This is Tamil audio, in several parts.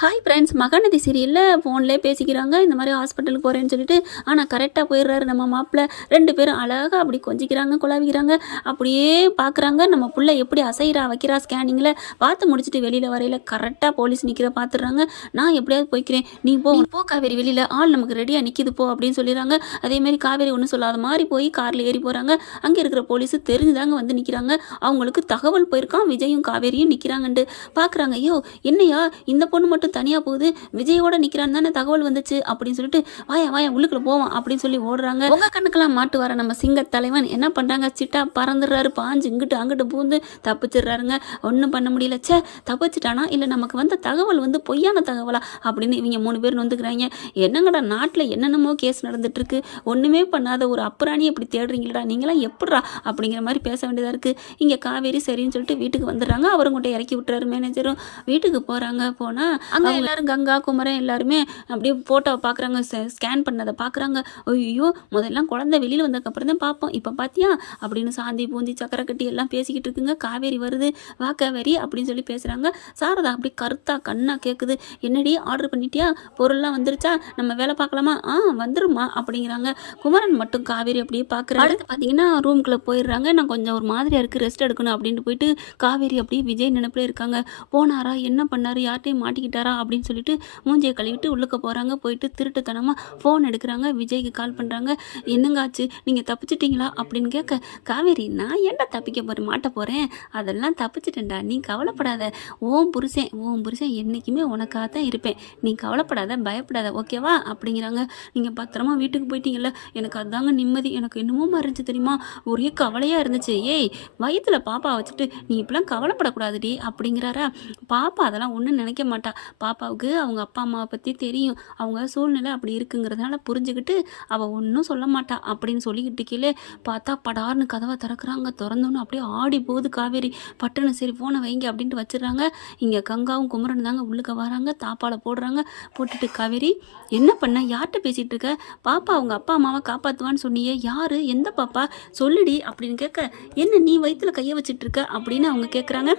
ஹாய் ஃப்ரெண்ட்ஸ், மகாநதி சீரியலில் ஃபோன்லேயே பேசிக்கிறாங்க. இந்த மாதிரி ஹாஸ்பிட்டலுக்கு போகிறேன்னு சொல்லிட்டு, ஆனால் கரெக்டாக போயிடுறாரு நம்ம மாப்பிள்ளை. 2 பேரும் அழகாக அப்படி கொஞ்சிக்கிறாங்க, குழாவிக்கிறாங்க. அப்படியே பார்க்குறாங்க, நம்ம புள்ள எப்படி அசைகிறா வைக்கிறா ஸ்கேனிங்கில். பார்த்து முடிச்சுட்டு வெளியில் வரையில் கரெக்டாக போலீஸ் நிற்கிற பார்த்துடுறாங்க. நான் எப்படியாவது போய்க்கிறேன், நீ போ காவேரி, வெளியில் ஆள் நமக்கு ரெடியாக நிற்கிது போ அப்படின்னு சொல்லிடுறாங்க. அதேமாதிரி காவேரி ஒன்றும் சொல்லாத மாதிரி போய் காரில் ஏறி போகிறாங்க. அங்கே இருக்கிற போலீஸு தெரிஞ்சுதாங்க வந்து நிற்கிறாங்க. அவங்களுக்கு தகவல் போயிருக்கான், விஜயும் காவேரியும் நிற்கிறாங்கன்ட்டு பார்க்குறாங்க. ஐயோ என்னையா இந்த பொண்ணு மட்டும் தனியாக போகுது, விஜயோட நிற்கிறான்னு தானே தகவல் வந்துச்சு அப்படின்னு சொல்லிட்டு வாயா உள்ளுக்குள்ள போவான் அப்படின்னு சொல்லி ஓடுறாங்க. உங்க கண்ணுக்கெல்லாம் மாட்டு வர நம்ம சிங்க தலைவன் என்ன பண்ணுறாங்க, சிட்டா பறந்துடுறாரு, பாஞ்சு இங்கிட்டு அங்கிட்டு பூந்து தப்பிச்சிடுறாருங்க. ஒன்றும் பண்ண முடியல. சே, தப்பிச்சிட்டானா இல்லை நமக்கு வந்த தகவல் வந்து பொய்யான தகவலா அப்படின்னு இவங்க 3 பேர் வந்துக்கிறாங்க. என்னங்கடா நாட்டில் என்னென்னமோ கேஸ் நடந்துட்டு இருக்கு, ஒன்றுமே பண்ணாத ஒரு அப்புறாணியை இப்படி தேடுறீங்களா நீங்களாம் எப்படா அப்படிங்கிற மாதிரி பேச வேண்டியதாக இருக்குது. இங்கே காவேரி சரின்னு சொல்லிட்டு வீட்டுக்கு வந்துடுறாங்க. அவரும் கொண்டு இறக்கி விட்டுறாரு மேனேஜரும். வீட்டுக்கு போகிறாங்க. போனால் அங்கே எல்லாரும் கங்கா குமரன் எல்லாருமே அப்படியே ஃபோட்டோவை பார்க்குறாங்க, ஸ்கேன் பண்ணதை பார்க்குறாங்க. ஐயோ முதல்லாம் குழந்தை வெளியில் வந்ததுக்கப்புறம் தான் பார்ப்போம், இப்போ பார்த்தியா அப்படின்னு சாந்தி பூந்தி சக்கரை கட்டி எல்லாம் பேசிக்கிட்டு இருக்குங்க. காவேரி வருது, வா காவேரி அப்படின்னு சொல்லி பேசுகிறாங்க. சாரதா அப்படி கருத்தா கண்ணா கேட்குது, என்னடி ஆர்டர் பண்ணிட்டியா, பொருள்லாம் வந்துருச்சா, நம்ம வேலை பார்க்கலாமா, வந்துருமா அப்படிங்கிறாங்க. குமரன் மட்டும் காவேரி அப்படியே பார்க்குறாரு. அடுத்து பார்த்தீங்கன்னா ரூம்குள்ளே போயிடுறாங்க. நான் கொஞ்சம் ஒரு மாதிரியாக இருக்குது, ரெஸ்ட் எடுக்கணும் அப்படின்ட்டு போயிட்டு காவேரி அப்படியே விஜய் நினைப்பில் இருக்காங்க. போனாரா, என்ன பண்ணார், யார்ட்டையும் மாட்டிக்கிட்டாரா அப்படின்னு சொல்லிட்டு மூஞ்சியை கழுவிட்டு உள்ளுக்க போகிறாங்க. போயிட்டு திருட்டுத்தனமாக ஃபோன் எடுக்கிறாங்க. விஜய்க்கு கால் பண்ணுறாங்க. என்னங்க ஆச்சு, நீங்கள் தப்பிச்சிட்டிங்களா அப்படின்னு கேட்க, காவேரி நான் ஏன்டா தப்பிக்க மாட்ட போகிறேன், அதெல்லாம் தப்பிச்சிட்டேன்டா, நீ கவலைப்படாத, ஓம் புருஷன் என்றைக்குமே உனக்காக தான் இருப்பேன், நீ கவலைப்படாத, பயப்படாத, ஓகேவா அப்படிங்கிறாங்க. நீங்கள் பத்திரமா வீட்டுக்கு போயிட்டீங்கல்ல, எனக்கு அதுதாங்க நிம்மதி, எனக்கு என்னமோ மறைஞ்சு தெரியுமா, ஒரே கவலையாக இருந்துச்சு. ஏய் வயிற்றுல பாப்பா வச்சுட்டு நீ இப்பெல்லாம் கவலைப்படக்கூடாதுடி அப்படிங்கிறாரா. பாப்பா அதெல்லாம் ஒன்றும் நினைக்க மாட்டா, பாப்பாவுக்கு அவங்க அப்பா அம்மாவை பற்றி தெரியும், அவங்க சூழ்நிலை அப்படி இருக்குங்கிறதுனால புரிஞ்சுக்கிட்டு அவள் ஒன்றும் சொல்ல மாட்டா அப்படின்னு சொல்லிக்கிட்டு கீழே பார்த்தா படார்னு கதவை திறக்கிறாங்க. திறந்தோன்னு அப்படியே ஆடி போகுது காவேரி. பட்டுன்னு சரி ஃபோனை வைங்க அப்படின்ட்டு வச்சிடுறாங்க. இங்கே கங்காவும் குமரன் தாங்க உள்ளுக்க வராங்க, தாப்பால் போடுறாங்க. போட்டுட்டு, காவேரி என்ன பண்ண, யார்கிட்ட பேசிகிட்டு இருக்க, பாப்பா அவங்க அப்பா அம்மாவை காப்பாற்றுவான்னு சொன்னியே, யார், எந்த பாப்பா சொல்லுடி அப்படின்னு கேட்க, என்ன நீ வயிற்றுல கையை வச்சிட்டு இருக்க அப்படின்னு அவங்க கேட்குறாங்க.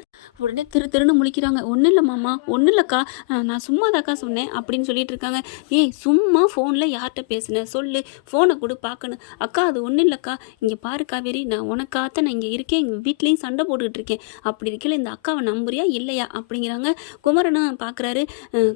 உடனே திருன்னு முழிக்கிறாங்க. ஒன்றும் இல்லை மாமா, ஒன்றும் இல்லைக்கா, நான் சும்மா தாக்கா சொன்னேன் அப்படின்னு சொல்லிட்டு இருக்காங்க. ஏய் சும்மா ஃபோனில் யார்கிட்ட பேசுனேன் சொல்லு, ஃபோனை கொடு பார்க்கணும். அக்கா அது ஒன்றும் இல்லைக்கா, இங்கே பாரு காவேரி, நான் உனக்காக நான் இங்கே இருக்கேன், எங்கள் வீட்லேயும் சண்டை போட்டுக்கிட்டு இருக்கேன், அப்படி இருக்கல இந்த அக்காவை நம்புறியா இல்லையா அப்படிங்கிறாங்க. குமரனும் பார்க்குறாரு,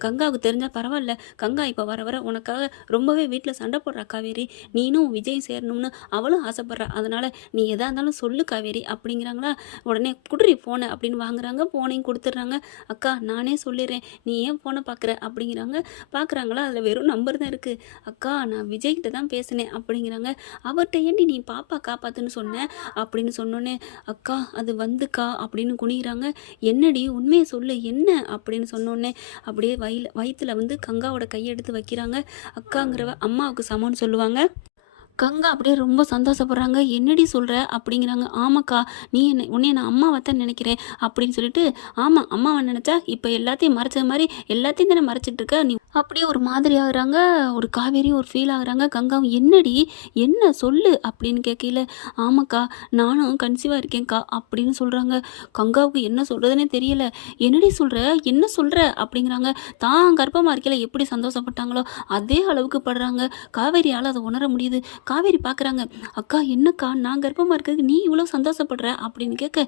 கங்காவுக்கு தெரிஞ்சால் பரவாயில்ல, கங்கா இப்போ வர உனக்காக ரொம்பவே வீட்டில் சண்டை போடுறா காவேரி, நீனும் விஜய் சேரணும்னு அவளும் ஆசைப்பட்றா, அதனால் நீ எதாக இருந்தாலும் சொல்லு காவேரி அப்படிங்கிறாங்களா. உடனே குடுறி ஃபோனை அப்படின்னு வாங்குறாங்க. ஃபோனையும் கொடுத்துட்றாங்க. அக்கா நானே சொல்லிடுறேன், நீ ஏன் ஃபோனை பார்க்குற அப்படிங்கிறாங்க. பார்க்குறாங்களா, அதில் வெறும் நம்பர் தான் இருக்குது. அக்கா நான் விஜய்கிட்ட தான் பேசினேன் அப்படிங்கிறாங்க. அவர்கிட்ட ஏண்டி நீ பாப்பா காப்பாத்துன்னு சொன்னேன் அப்படின்னு சொன்னோன்னே, அக்கா அது வந்துக்கா அப்படின்னு குனிகிறாங்க. என்னடி உண்மையை சொல்லு என்ன அப்படின்னு சொன்னோன்னே அப்படியே வயிற்றுல வந்து கங்காவோட கையெடுத்து வைக்கிறாங்க. அக்காங்கிறவ அம்மாவுக்கு சமம்னு சொல்லுவாங்க. கங்கா அப்படியே ரொம்ப சந்தோஷப்படுறாங்க. என்னடி சொல்கிற அப்படிங்கிறாங்க. ஆமாக்கா, நீ உன்னை நான் அம்மாவை தான் நினைக்கிறேன் அப்படின்னு சொல்லிட்டு, ஆமாம் அம்மாவை நினச்சா இப்போ எல்லாத்தையும் மறைச்ச மாதிரி எல்லாத்தையும் தானே மறைச்சிட்டு இருக்க நீ அப்படியே ஒரு மாதிரி ஆகுறாங்க. ஒரு காவேரியும் ஒரு ஃபீல் ஆகுறாங்க. கங்காவும் என்னடி என்ன சொல்லு அப்படின்னு கேட்கல, ஆமாக்கா நானும் கன்சீவாக இருக்கேன்க்கா அப்படின்னு சொல்கிறாங்க. கங்காவுக்கு என்ன சொல்கிறதுனே தெரியல. என்னடி சொல்கிற, என்ன சொல்கிற அப்படிங்கிறாங்க. தான் கர்ப்பமாக இருக்கல எப்படி சந்தோஷப்பட்டாங்களோ அதே அளவுக்கு படுறாங்க. காவேரியால் அதை உணர முடியுது. காவேரி பார்க்குறாங்க. அக்கா என்னக்கா நான் கர்ப்பமாக இருக்கிறதுக்கு நீ இவ்வளோ சந்தோஷப்படுற அப்படின்னு கேட்க,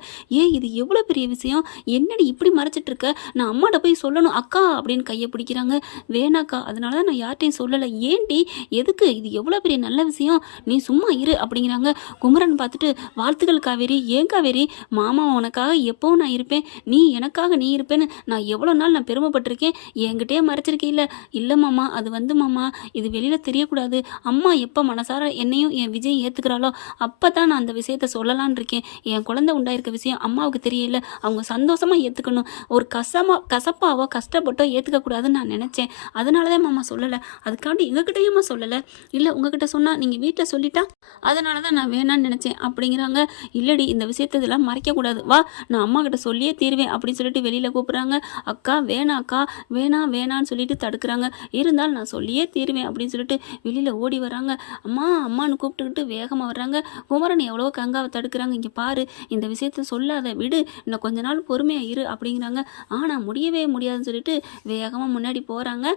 இது எவ்வளோ பெரிய விஷயம், என்னடி இப்படி மறைச்சிட்டு இருக்க, நான் அம்மாட்ட போய் சொல்லணும் அக்கா அப்படின்னு கையை பிடிக்கிறாங்க. வேணாக்கா, அதனால தான் நான் யார்ட்டையும் சொல்லலை. ஏன்டி எதுக்கு, இது எவ்வளோ பெரிய நல்ல விஷயம், நீ சும்மா இரு அப்படிங்கிறாங்க. குமரன் பார்த்துட்டு, வாழ்த்துக்கள் காவேரி, ஏன் காவேரி, மாமா உனக்காக எப்போவும் நான் இருப்பேன், நீ எனக்காக நீ இருப்பேன்னு நான் எவ்வளோ நாள் நான் பெருமைப்பட்டிருக்கேன், என்கிட்டயே மறைச்சிருக்கே. இல்லை மாமா, அது வந்து மாமா இது வெளியில் தெரியக்கூடாது, அம்மா எப்போ மனசார என்னையும் என் விஜய் ஏற்றுக்கிறாளோ அப்போ தான் நான் அந்த விஷயத்த சொல்லலான் இருக்கேன், என் குழந்தை உண்டாயிருக்க விஷயம் அம்மாவுக்கு தெரியல, அவங்க சந்தோஷமாக ஏற்றுக்கணும், ஒரு கசப்பாவோ கஷ்டப்பட்டோ ஏற்றுக்கக்கூடாதுன்னு நான் நினச்சேன், அதனால தான் மாமா சொல்லலை, அதுக்காண்டி எங்ககிட்டையுமா சொல்லலை, இல்லை உங்ககிட்ட சொன்னால் நீங்கள் வீட்டில் சொல்லிட்டா அதனால தான் நான் வேணான்னு நினச்சேன் அப்படிங்கிறாங்க. இல்லடி இந்த விஷயத்தை இதெல்லாம் மறைக்கக்கூடாது, வா நான் அம்மா கிட்ட சொல்லியே தீர்வேன் அப்படின்னு சொல்லிட்டு வெளியில் கூப்பிட்றாங்க. அக்கா வேணாக்கா, வேணான்னு சொல்லிட்டு தடுக்கிறாங்க. இருந்தாலும் நான் சொல்லியே தீர்வேன் அப்படின்னு சொல்லிட்டு வெளியில் ஓடி வராங்க. அம்மா அம்மான்னு கூப்பிட்டுக்கிட்டு வேகமாக வர்றாங்க. குமரன் எவ்வளோ கங்காவை தடுக்கிறாங்க. இங்கே பாரு, இந்த விஷயத்த சொல்லாத, விடு, இன்னும் கொஞ்ச நாள் பொறுமையாக இரு அப்படிங்கிறாங்க. ஆனால் முடியவே முடியாதுன்னு சொல்லிட்டு வேகமாக முன்னாடி போகிறாங்க.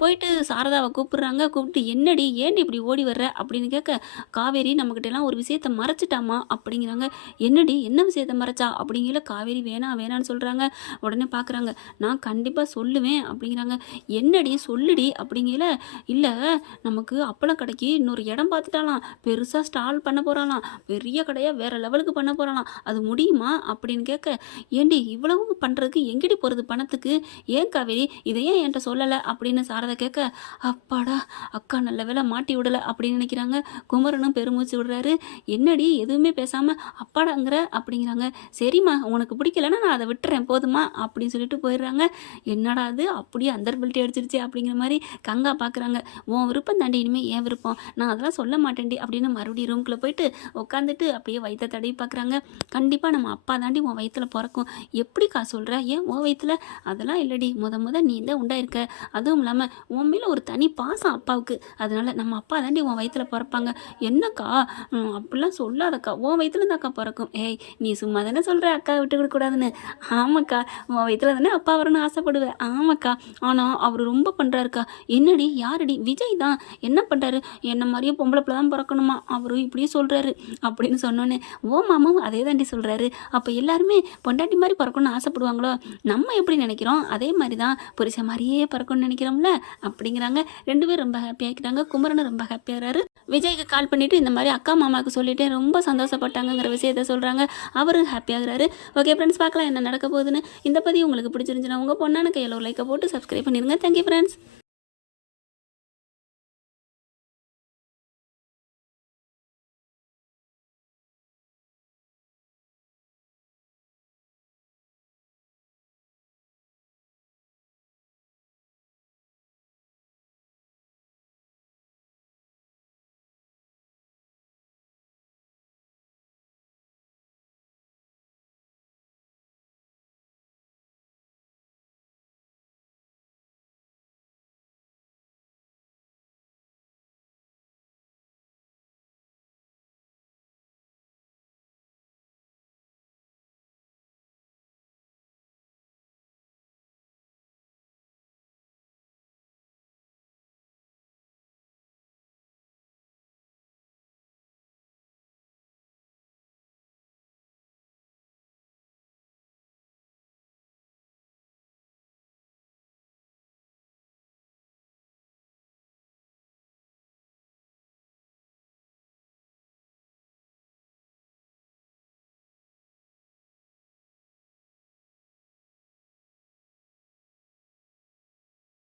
போயிட்டு சாரதாவை கூப்பிடுறாங்க. கூப்பிட்டு என்னடி ஏன்டி இப்படி ஓடி வர்ற அப்படின்னு கேட்க, காவேரி நம்மக்கிட்டலாம் ஒரு விஷயத்த மறைச்சிட்டாமா அப்படிங்கிறாங்க. என்னடி என்ன விஷயத்த மறைச்சா அப்படிங்கிற காவேரி வேணான்னு சொல்கிறாங்க. உடனே பார்க்குறாங்க. நான் கண்டிப்பாக சொல்லுவேன் அப்படிங்கிறாங்க. என்னடி சொல்லுடி அப்படிங்கிற. இல்லை, நமக்கு அப்பளம் கடைக்கு இன்னொரு இடம் பார்த்துட்டாலாம், பெருசாக ஸ்டால் பண்ண போகிறாலாம், பெரிய கடையாக வேறு லெவலுக்கு பண்ண போகிறாலாம், அது முடியுமா அப்படின்னு கேட்க, ஏண்டி இவ்வளவு பண்ணுறதுக்கு எங்கடி போகிறது பணத்துக்கு, ஏன் காவேரி இதை ஏன் என்கிட்ட சொல்லலை அப்படின்னு சாரதா கேட்க, அப்பாடா அக்கா நல்ல வேலை மாட்டி விடலை அப்படின்னு நினைக்கிறாங்க. குமரனும் பெருமூச்சு விடுறாரு. என்னடி எதுவுமே பேசாமல் அப்பாடாங்கிற அப்படிங்கிறாங்க. சரிம்மா, உனக்கு பிடிக்கலன்னா நான் அதை விட்டுறேன் போதுமா அப்படின்னு சொல்லிட்டு போயிடுறாங்க. என்னடா அது அப்படியே அந்தர் பெல்ட்டி அடிச்சிருச்சு அப்படிங்கிற மாதிரி கங்கா பார்க்குறாங்க. உன் விருப்பம் தாண்டி, இனிமேல் ஏன் விருப்பம், நான் அதெல்லாம் சொல்ல மாட்டேன்டி அப்படின்னு மறுபடியும் ரூம்குள்ளே போயிட்டு உட்காந்துட்டு அப்படியே வயிற்ற தடவி பார்க்குறாங்க. கண்டிப்பாக நம்ம அப்பா தாண்டி உன் வயிற்றில் பிறக்கும். எப்படிக்கா சொல்கிற, ஏன் உன் வயிற்றில், அதெல்லாம் இல்லடி, முத நீ தான் உண்டாயிருக்க, அதுவும் இல்லாமல் உன் மேலே ஒரு தனி பாசம் அப்பாவுக்கு, அதனால நம்ம அப்பா தாண்டி உன் வயிற்றில் பிறப்பாங்க. என்னக்கா அப்படிலாம் சொல்லாதக்கா, உன் வயிற்றுல தான்க்கா பிறக்கும். ஏய் நீ சும்மா தானே சொல்கிற அக்கா விட்டு கொடுக்கூடாதுன்னு. ஆமாக்கா, உன் வயிற்றுல தானே அப்பா வரணும்னு ஆசைப்படுவேன். ஆமாக்கா, ஆனால் அவர் ரொம்ப பண்ணுறாருக்கா. என்னடி, யாரடி, விஜய் தான். என்ன பண்ணுறாரு, என்ன மாதிரியே பொம்பளை பிள்ளை தான் பிறக்கணுமா, அவரும் இப்படியே சொல்கிறாரு அப்படின்னு சொன்னோன்னே, ஓ மாமாவும் அதே தாண்டி சொல்கிறாரு. அப்போ எல்லாருமே பொண்டாட்டி மாதிரி பிறக்கணும்னு ஆசைப்படுவாங்களோ, நம்ம எப்படி நினைக்கிறோம் அதே மாதிரி தான் புருஷன் மாதிரியே பிறக்கணும்னு நினைக்கிறோம்ல அப்படிங்கிறாங்க. 2 பேரும் ரொம்ப ஹாப்பியாக இருக்கிறாங்க. குமரனும் ரொம்ப ஹாப்பியாகிறாரு. விஜய்க்கு கால் பண்ணிவிட்டு இந்த மாதிரி அக்கா மாமாவுக்கு சொல்லிவிட்டு ரொம்ப சந்தோஷப்பட்டாங்கிற விஷயத்த சொல்கிறாங்க. அவரும் ஹாப்பியாகிறாரு. ஓகே ஃப்ரெண்ட்ஸ், பார்க்கலாம் என்ன நடக்க போகுதுன்னு. இந்த பதிவு உங்களுக்கு பிடிச்சிருந்துச்சுன்னா உங்கள் பொண்ணான கையில் ஒரு லைக்கை போட்டு சப்ஸ்கிரைப் பண்ணிடுங்க. Thank you friends.